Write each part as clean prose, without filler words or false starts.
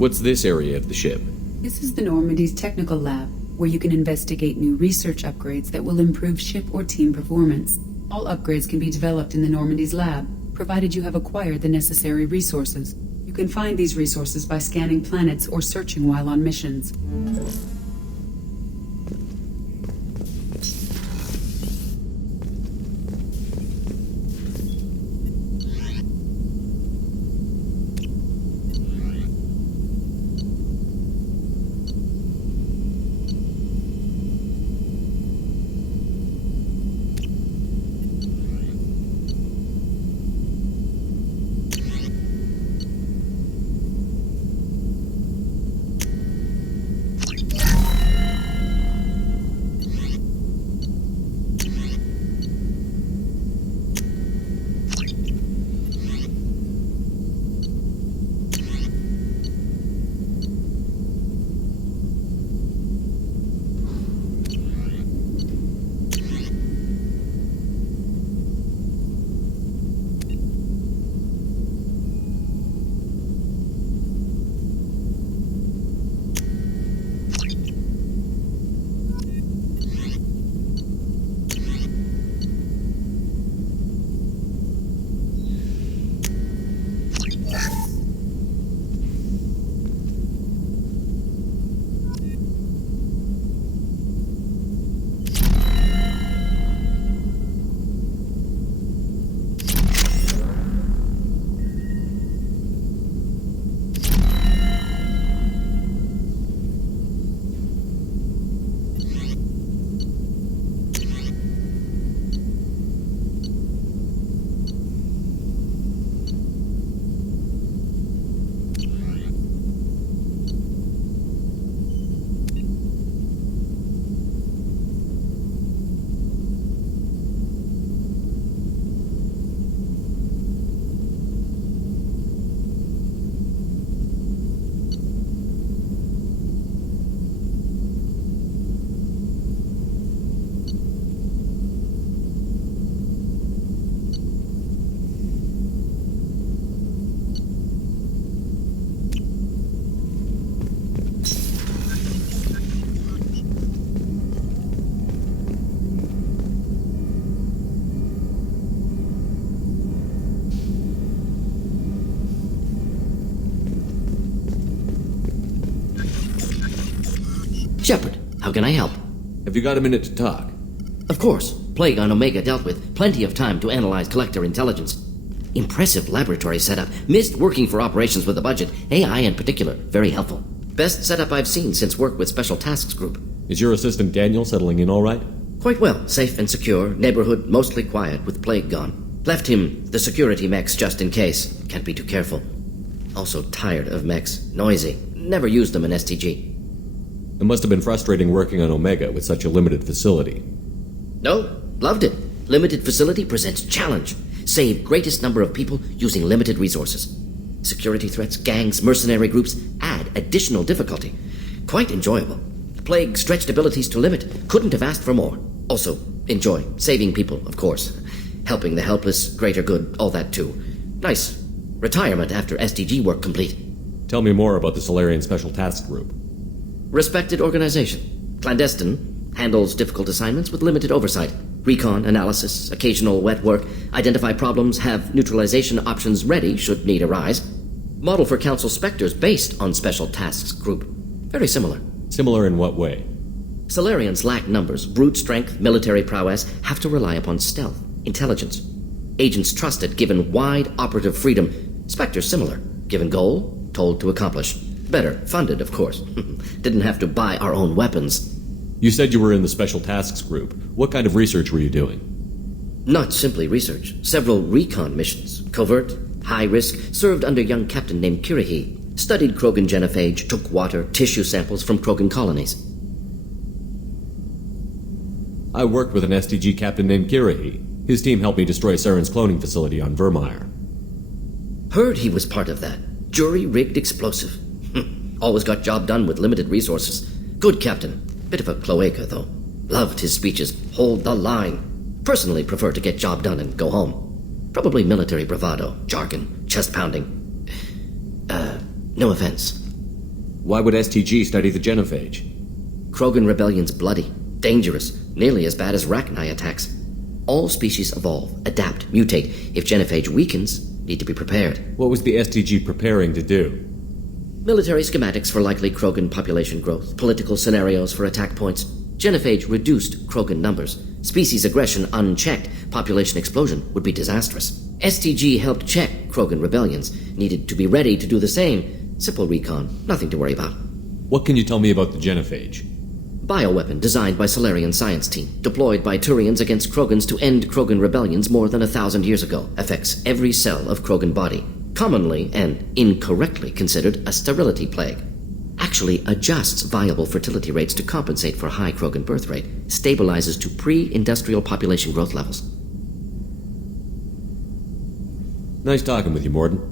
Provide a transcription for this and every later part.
What's this area of the ship? This is the Normandy's technical lab, where you can investigate new research upgrades that will improve ship or team performance. All upgrades can be developed in the Normandy's lab, provided you have acquired the necessary resources. You can find these resources by scanning planets or searching while on missions. Shepard, how can I help? Have you got a minute to talk? Of course. Plague on Omega dealt with. Plenty of time to analyze collector intelligence. Impressive laboratory setup. Missed working for operations with a budget. AI in particular. Very helpful. Best setup I've seen since work with Special Tasks Group. Is your assistant Daniel settling in all right? Quite well. Safe and secure. Neighborhood mostly quiet with Plague gone. Left him the security mechs just in case. Can't be too careful. Also tired of mechs. Noisy. Never used them in STG. It must have been frustrating working on Omega with such a limited facility. No, loved it. Limited facility presents challenge. Save greatest number of people using limited resources. Security threats, gangs, mercenary groups add additional difficulty. Quite enjoyable. Plague stretched abilities to limit. Couldn't have asked for more. Also, enjoy. Saving people, of course. Helping the helpless, greater good, all that too. Nice. Retirement after SDG work complete. Tell me more about the Solarian Special Task Group. Respected organization. Clandestine. Handles difficult assignments with limited oversight. Recon, analysis, occasional wet work. Identify problems, have neutralization options ready should need arise. Model for Council Spectres based on Special Tasks Group. Very similar. Similar in what way? Solarians lack numbers, brute strength, military prowess, have to rely upon stealth, intelligence. Agents trusted, given wide operative freedom. Spectres similar, given goal, told to accomplish. Better, funded, of course. Didn't have to buy our own weapons. You said you were in the Special Tasks Group. What kind of research were you doing? Not simply research. Several recon missions. Covert, high risk, served under a young captain named Kirihi. Studied Krogan genophage, took water, tissue samples from Krogan colonies. I worked with an STG captain named Kirihi. His team helped me destroy Saren's cloning facility on Vermeer. Heard he was part of that. Jury-rigged explosive. Always got job done with limited resources. Good captain. Bit of a cloaca, though. Loved his speeches. Hold the line. Personally prefer to get job done and go home. Probably military bravado, jargon, chest pounding. No offense. Why would STG study the genophage? Krogan rebellion's bloody, dangerous, nearly as bad as Rachni attacks. All species evolve, adapt, mutate. If genophage weakens, need to be prepared. What was the STG preparing to do? Military schematics for likely Krogan population growth, political scenarios for attack points. Genophage reduced Krogan numbers. Species aggression unchecked, population explosion would be disastrous. STG helped check Krogan rebellions, needed to be ready to do the same. Simple recon, nothing to worry about. What can you tell me about the genophage? Bioweapon designed by Solarian science team, deployed by Turians against Krogans to end Krogan rebellions more than 1,000 years ago. Affects every cell of Krogan body. Commonly and incorrectly considered a sterility plague. Actually adjusts viable fertility rates to compensate for high Krogan birth rate. Stabilizes to pre-industrial population growth levels. Nice talking with you, Mordin.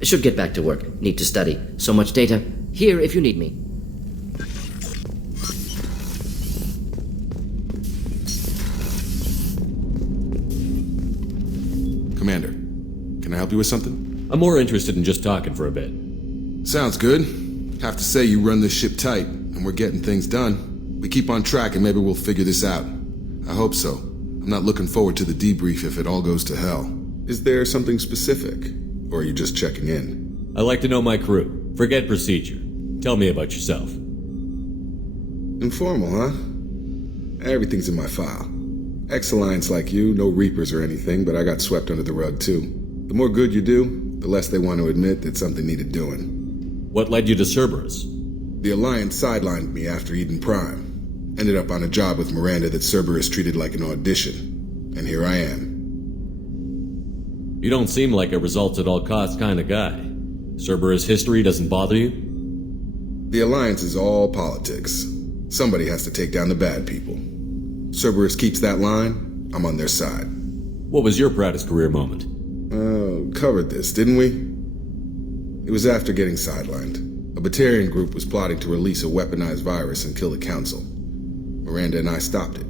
Should get back to work. Need to study. So much data. Here if you need me. Commander, can I help you with something? I'm more interested in just talking for a bit. Sounds good. Have to say you run this ship tight, and we're getting things done. We keep on track and maybe we'll figure this out. I hope so. I'm not looking forward to the debrief if it all goes to hell. Is there something specific? Or are you just checking in? I like to know my crew. Forget procedure. Tell me about yourself. Informal, huh? Everything's in my file. Ex-Alliance like you, no Reapers or anything, but I got swept under the rug too. The more good you do, the less they want to admit that something needed doing. What led you to Cerberus? The Alliance sidelined me after Eden Prime. Ended up on a job with Miranda that Cerberus treated like an audition. And here I am. You don't seem like a results-at-all-costs kind of guy. Cerberus history doesn't bother you? The Alliance is all politics. Somebody has to take down the bad people. Cerberus keeps that line, I'm on their side. What was your proudest career moment? Covered this, didn't we? It was after getting sidelined. A Batarian group was plotting to release a weaponized virus and kill the Council. Miranda and I stopped it.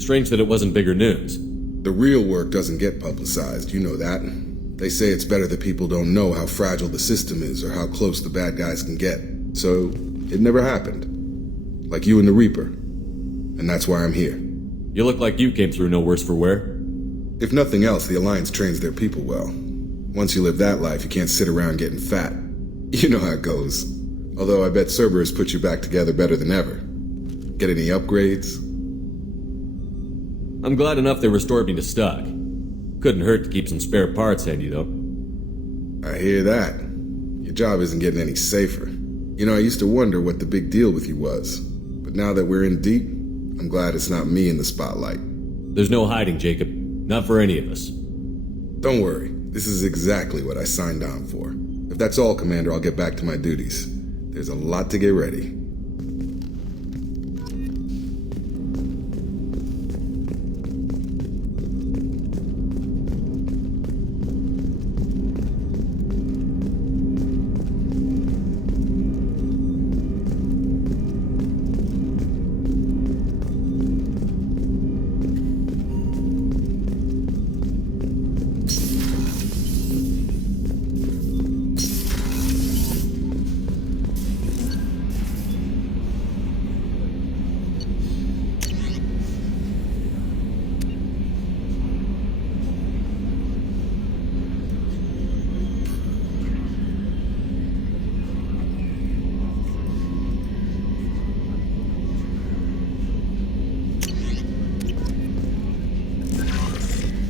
Strange that it wasn't bigger news. The real work doesn't get publicized, you know that. They say it's better that people don't know how fragile the system is or how close the bad guys can get. So, it never happened. Like you and the Reaper. And that's why I'm here. You look like you came through no worse for wear. If nothing else, the Alliance trains their people well. Once you live that life, you can't sit around getting fat. You know how it goes. Although I bet Cerberus put you back together better than ever. Get any upgrades? I'm glad enough they restored me to stock. Couldn't hurt to keep some spare parts handy, though. I hear that. Your job isn't getting any safer. You know, I used to wonder what the big deal with you was. But now that we're in deep, I'm glad it's not me in the spotlight. There's no hiding, Jacob. Not for any of us. Don't worry. This is exactly what I signed on for. If that's all, Commander, I'll get back to my duties. There's a lot to get ready.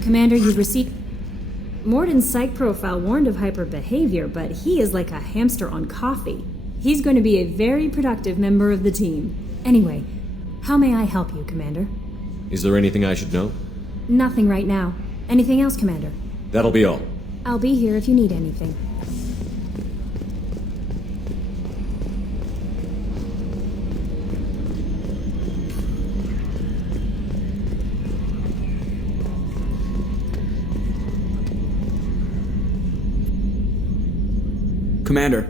Commander, you've received... Mordin's psych profile warned of hyper behavior, but he is like a hamster on coffee. He's going to be a very productive member of the team. Anyway, how may I help you, Commander? Is there anything I should know? Nothing right now. Anything else, Commander? That'll be all. I'll be here if you need anything. Commander,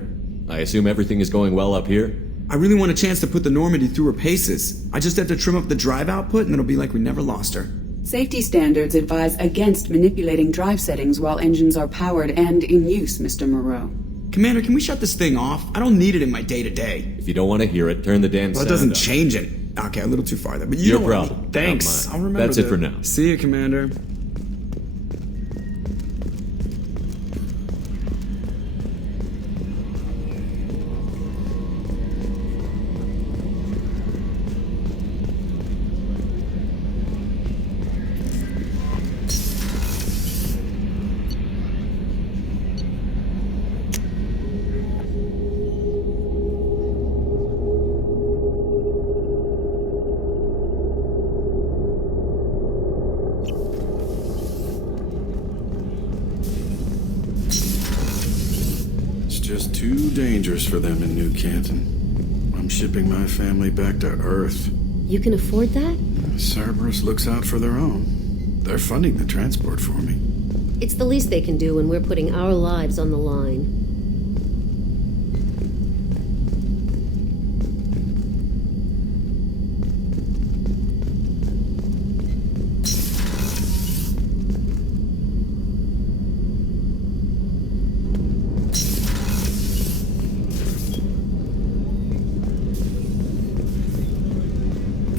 I assume everything is going well up here? I really want a chance to put the Normandy through her paces. I just have to trim up the drive output and it'll be like we never lost her. Safety standards advise against manipulating drive settings while engines are powered and in use, Mr. Moreau. Commander, can we shut this thing off? I don't need it in my day-to-day. If you don't want to hear it, turn the damn Well, sound it doesn't up. change it. Okay, a little too far there, but you Your know what I problem, mean. not Thanks. mine. I'll remember That's it that. for now. See you, Commander. Just too dangerous for them in New Canton. I'm shipping my family back to Earth. You can afford that? Cerberus looks out for their own. They're funding the transport for me. It's the least they can do when we're putting our lives on the line.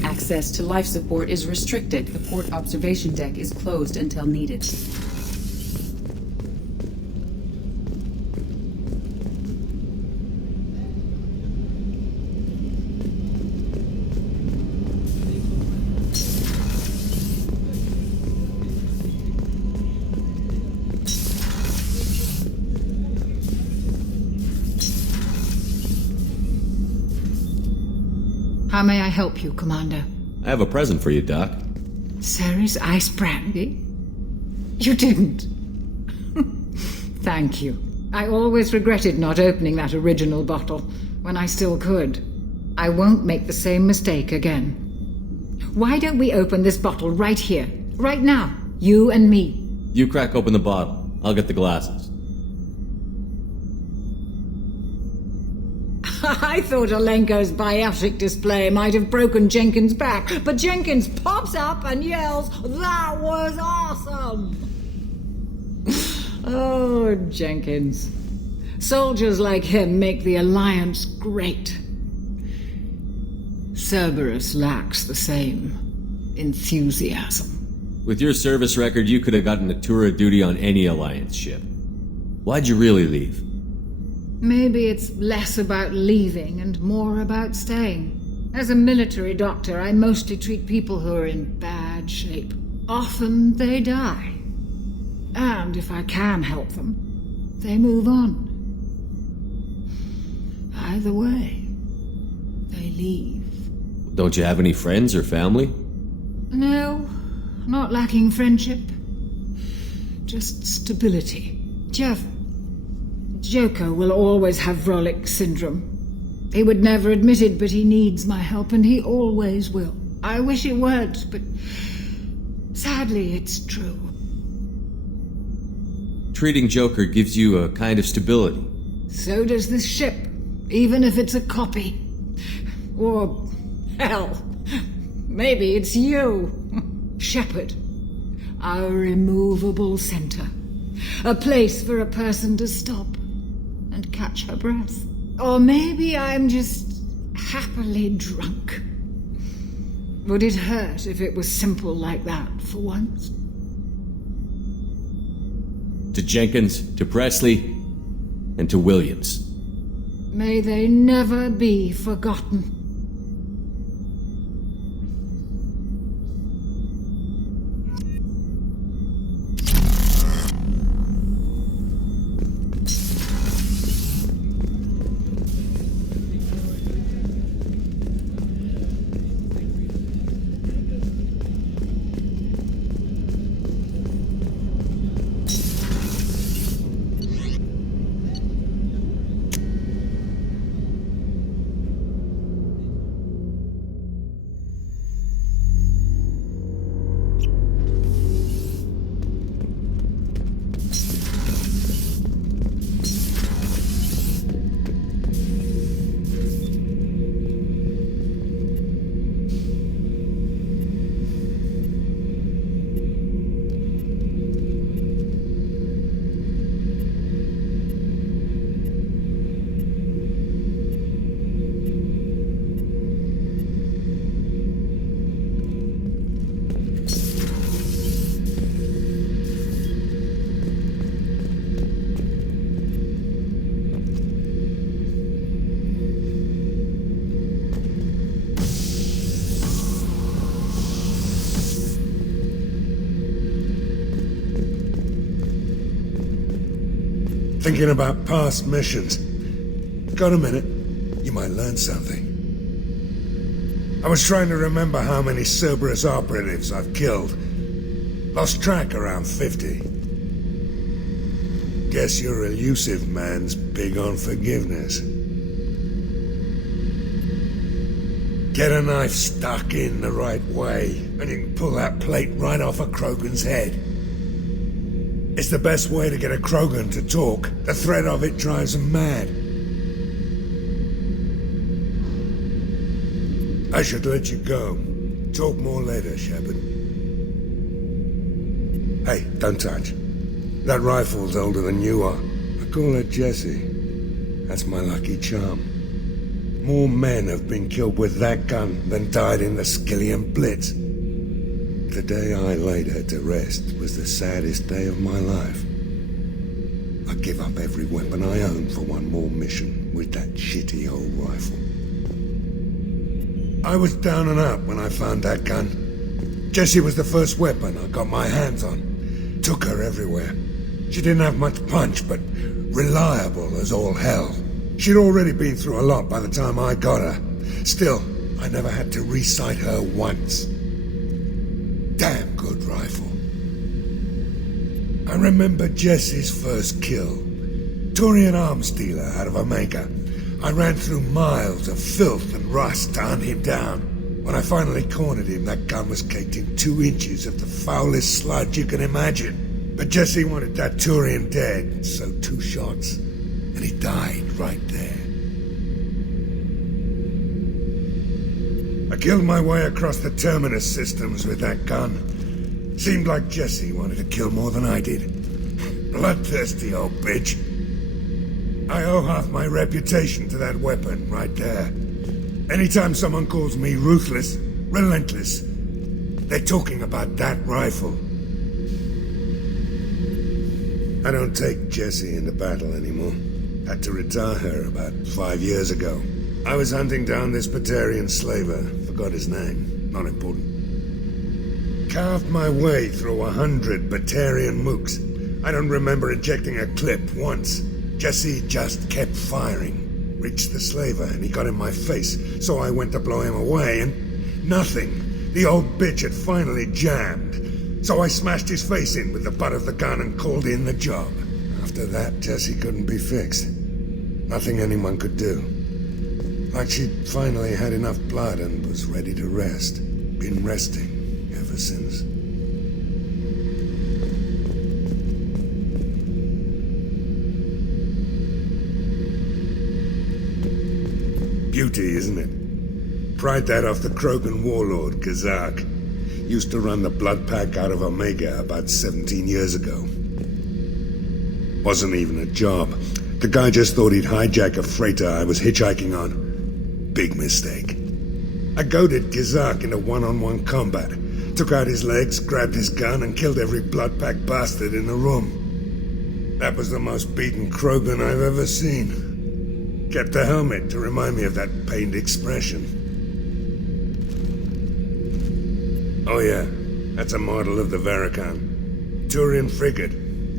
Access to life support is restricted. The port observation deck is closed until needed. How may I help you, Commander? I have a present for you, Doc. Ceres ice brandy? You didn't. Thank you. I always regretted not opening that original bottle when I still could. I won't make the same mistake again. Why don't we open this bottle right here, right now, you and me? You crack open the bottle. I'll get the glasses. I thought Alenko's biotic display might have broken Jenkins' back, but Jenkins pops up and yells, "That was awesome!" Oh, Jenkins. Soldiers like him make the Alliance great. Cerberus lacks the same enthusiasm. With your service record, you could have gotten a tour of duty on any Alliance ship. Why'd you really leave? Maybe it's less about leaving and more about staying. As a military doctor, I mostly treat people who are in bad shape. Often they die. And if I can help them, they move on. Either way, they leave. Don't you have any friends or family? No, not lacking friendship. Just stability. Joker will always have Vrolik syndrome. He would never admit it, but he needs my help, and he always will. I wish it weren't, but sadly it's true. Treating Joker gives you a kind of stability. So does this ship, even if it's a copy. Or, hell, maybe it's you, Shepard. Our immovable center. A place for a person to stop and catch her breath. Or maybe I'm just happily drunk. Would it hurt if it was simple like that for once? To Jenkins, to Presley, and to Williams. May they never be forgotten. Thinking about past missions. Got a minute? You might learn something. I was trying to remember how many Cerberus operatives I've killed. Lost track around 50. Guess your elusive man's big on forgiveness. Get a knife stuck in the right way, and you can pull that plate right off a Krogan's head. It's the best way to get a Krogan to talk. The threat of it drives him mad. I should let you go. Talk more later, Shepard. Hey, don't touch. That rifle's older than you are. I call her Jessie. That's my lucky charm. More men have been killed with that gun than died in the Skillian Blitz. The day I laid her to rest was the saddest day of my life. I give up every weapon I own for one more mission with that shitty old rifle. I was down and out when I found that gun. Jessie was the first weapon I got my hands on. Took her everywhere. She didn't have much punch, but reliable as all hell. She'd already been through a lot by the time I got her. Still, I never had to re-sight her once. Damn good rifle. I remember Jessie's first kill. Turian arms dealer out of Omega. I ran through miles of filth and rust to hunt him down. When I finally cornered him, that gun was caked in 2 inches of the foulest sludge you can imagine. But Jessie wanted that Turian dead, so 2 shots. And he died right there. I killed my way across the terminus systems with that gun. Seemed like Jessie wanted to kill more than I did. Bloodthirsty old bitch. I owe half my reputation to that weapon right there. Anytime someone calls me ruthless, relentless, they're talking about that rifle. I don't take Jessie into battle anymore. Had to retire her about 5 years ago. I was hunting down this Batarian slaver. Forgot his name. Not important. Carved my way through 100 Batarian mooks. I don't remember ejecting a clip once. Jessie just kept firing. Reached the slaver and he got in my face, so I went to blow him away and nothing. The old bitch had finally jammed. So I smashed his face in with the butt of the gun and called in the job. After that, Jessie couldn't be fixed. Nothing anyone could do. Like she'd finally had enough blood and was ready to rest. Been resting ever since. Beauty, isn't it? Pried that off the Krogan warlord, Kazak. Used to run the blood pack out of Omega about 17 years ago. Wasn't even a job. The guy just thought he'd hijack a freighter I was hitchhiking on. Big mistake. I goaded Kazak into one-on-one combat. Took out his legs, grabbed his gun, and killed every blood pack bastard in the room. That was the most beaten Krogan I've ever seen. Kept a helmet to remind me of that pained expression. Oh yeah, that's a model of the Veracon. Turian frigate.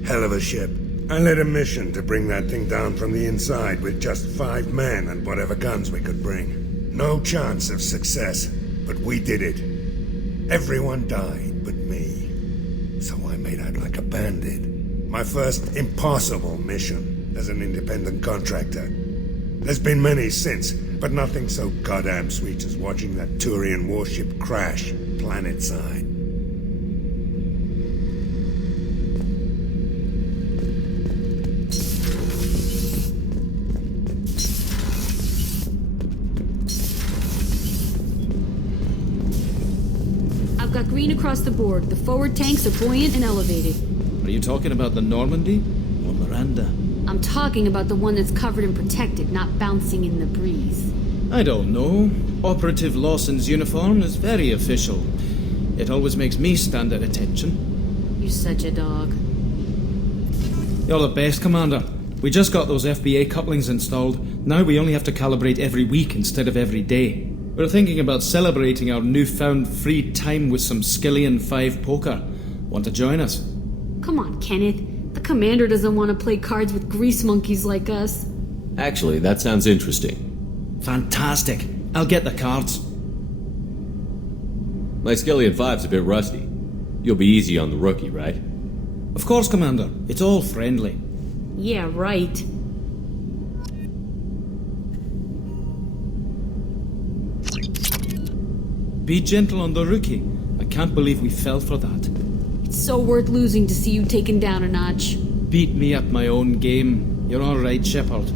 Hell of a ship. I led a mission to bring that thing down from the inside with just 5 men and whatever guns we could bring. No chance of success, but we did it. Everyone died but me. So I made out like a bandit. My first impossible mission as an independent contractor. There's been many since, but nothing so goddamn sweet as watching that Turian warship crash planetside. I've got green across the board. The forward tanks are buoyant and elevated. Are you talking about the Normandy or Miranda? I'm talking about the one that's covered and protected, not bouncing in the breeze. I don't know. Operative Lawson's uniform is very official. It always makes me stand at attention. You're such a dog. You're the best, Commander. We just got those FBA couplings installed. Now we only have to calibrate every week instead of every day. We're thinking about celebrating our newfound free time with some Skillian 5 poker. Want to join us? Come on, Kenneth. The commander doesn't want to play cards with grease monkeys like us. Actually, that sounds interesting. Fantastic. I'll get the cards. My Skillion 5's a bit rusty. You'll be easy on the rookie, right? Of course, Commander. It's all friendly. Yeah, right. Be gentle on the rookie. I can't believe we fell for that. It's so worth losing to see you taken down a notch. Beat me at my own game. You're all right, Shepard.